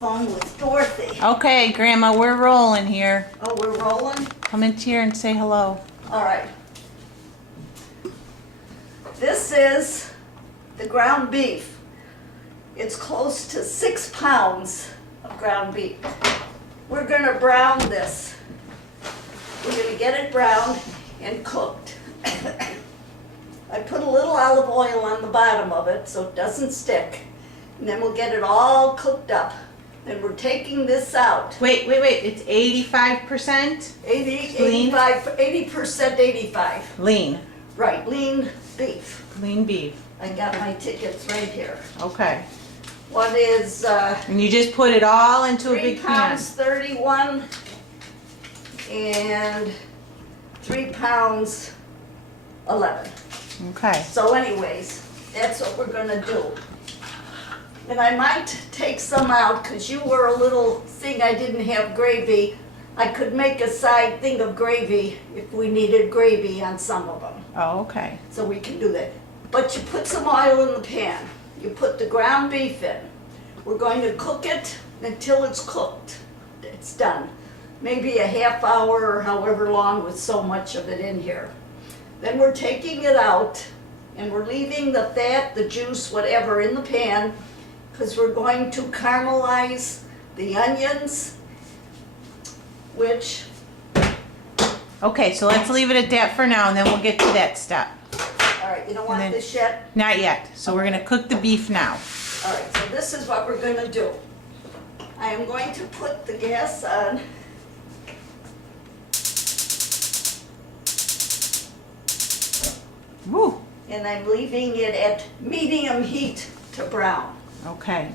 Phone with Dorothy. Okay, Grandma, we're rolling here. Oh, we're rolling? Come in here and say hello. All right. This is the ground beef. It's close to 6 pounds of ground beef. We're gonna brown this. We're gonna get it browned and cooked. I put a little olive oil on the bottom of it so it doesn't stick. And then we'll get it all cooked up. Then we're taking this out. Wait. It's 85% 80%, 85. lean. Right, lean beef. Lean beef. I got my tickets right here. Okay. One is And you just put it all into a 3 big pan. pounds 31 and 3 pounds 11. Okay. So anyways, that's what we're gonna do. And I might take some out because you were a little thing I didn't have gravy. I could make a side thing of gravy if we needed gravy on some of them. Oh, okay. So we can do that. But you put some oil in the pan. You put the ground beef in. We're going to cook it until it's cooked. It's done. Maybe a half hour or however long with so much of it in here. Then we're taking it out and we're leaving the fat, the juice, whatever in the pan because we're going to caramelize the onions, which... Okay, so let's leave it at that for now and then we'll get to that step. All right, you don't want then- this yet? Not yet. So we're going to cook the beef now. All right, so this is what we're gonna do. I am going to put the gas on. Woo. And I'm leaving it at medium heat to brown. Okay.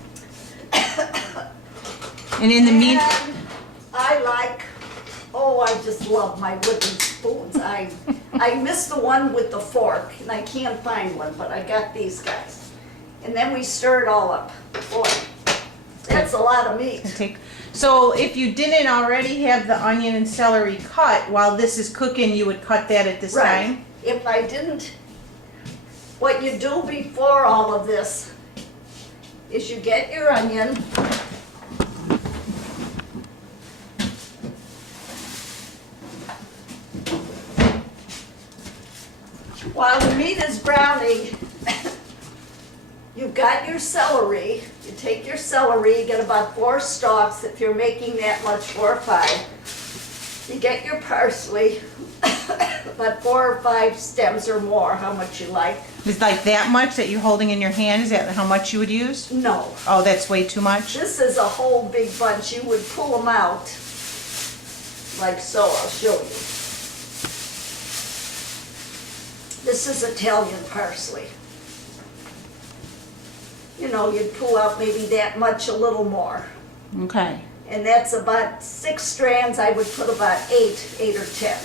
And in the mean... And I like, I just love my wooden spoons. I miss the one with the fork, and I can't find one, but I got these guys. And then we stir it all up. Boy, that's a lot of meat. So if you didn't already have the onion and celery cut, while this is cooking, you would cut that at this Right. time? If I didn't, what you do before all of this is you get your onion. While the meat is browning, you've got your celery. You take your celery, you get about 4 stalks if you're making that much, 4 or 5. You get your parsley, about 4 or 5 stems or more, how much you like. It's like that much that you're holding in your hand? Is that how much you would use? No, Oh, that's way too much? this is a whole big bunch. You would pull them out like so. I'll show you. This is Italian parsley. You know, you'd pull out maybe that much, a little more. Okay. And that's about 6 strands. I would put about 8 or 10,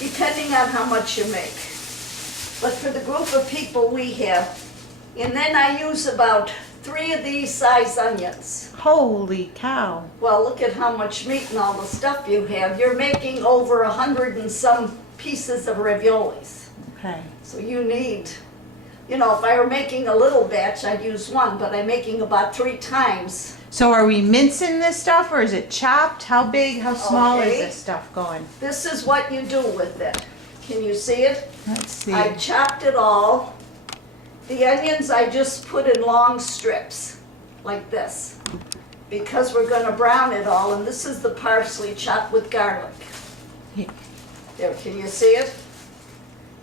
depending on how much you make. But for the group of people we have, and then I use about 3 of these size onions. Holy cow. Well, look at how much meat and all the stuff you have. You're making over 100 and some pieces of raviolis. Okay. So you need, you know, if I were making a little batch, I'd use 1, but I'm making about 3 times. So are we mincing this stuff or is it chopped? How big, how small is Okay. this stuff going? This is what you do with it. Can you see it? Let's see. I chopped it all. The onions I just put in long strips, like this, because we're gonna brown it all, and this is the parsley chopped with garlic. Yeah. There, can you see it?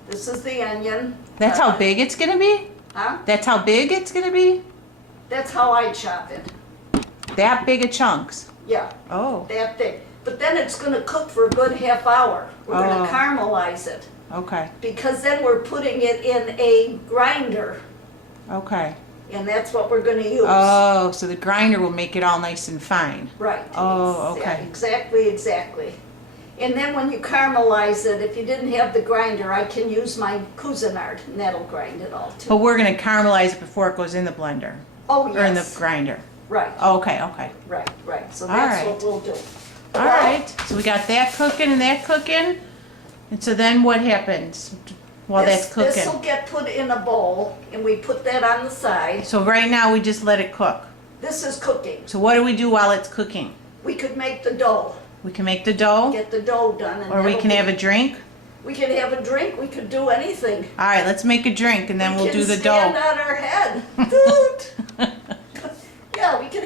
This is the onion. That's how big it's gonna be? Huh? That's how big it's gonna be? That's how I chop it. That big of chunks? Yeah, Oh, that thick. But then it's gonna cook for a good half hour. We're gonna Oh. caramelize it, okay, because then we're putting it in a grinder, okay. and that's what we're gonna use. Oh, so the grinder will make it all nice and fine. Right. Oh, Yeah, okay. Exactly. And then when you caramelize it, if you didn't have the grinder, I can use my Cuisinart, and that'll grind it all too. But we're gonna caramelize it before it goes in the blender? Oh, Or in the yes. grinder? Right, Okay. right. So All that's right. what we'll do. All right, so we got that cooking and that cooking. And so then what happens while that's This will cooking? get put in a bowl, and we put that on the side. So right now we just let it cook. This is cooking. So what do we do while it's cooking? We could make the dough, We can make the dough, get the dough done. And or we that'll can be- have a drink. We can have a drink, we could do anything. All right, let's make a drink and then we'll do the We can stand dough. on our head. Toot.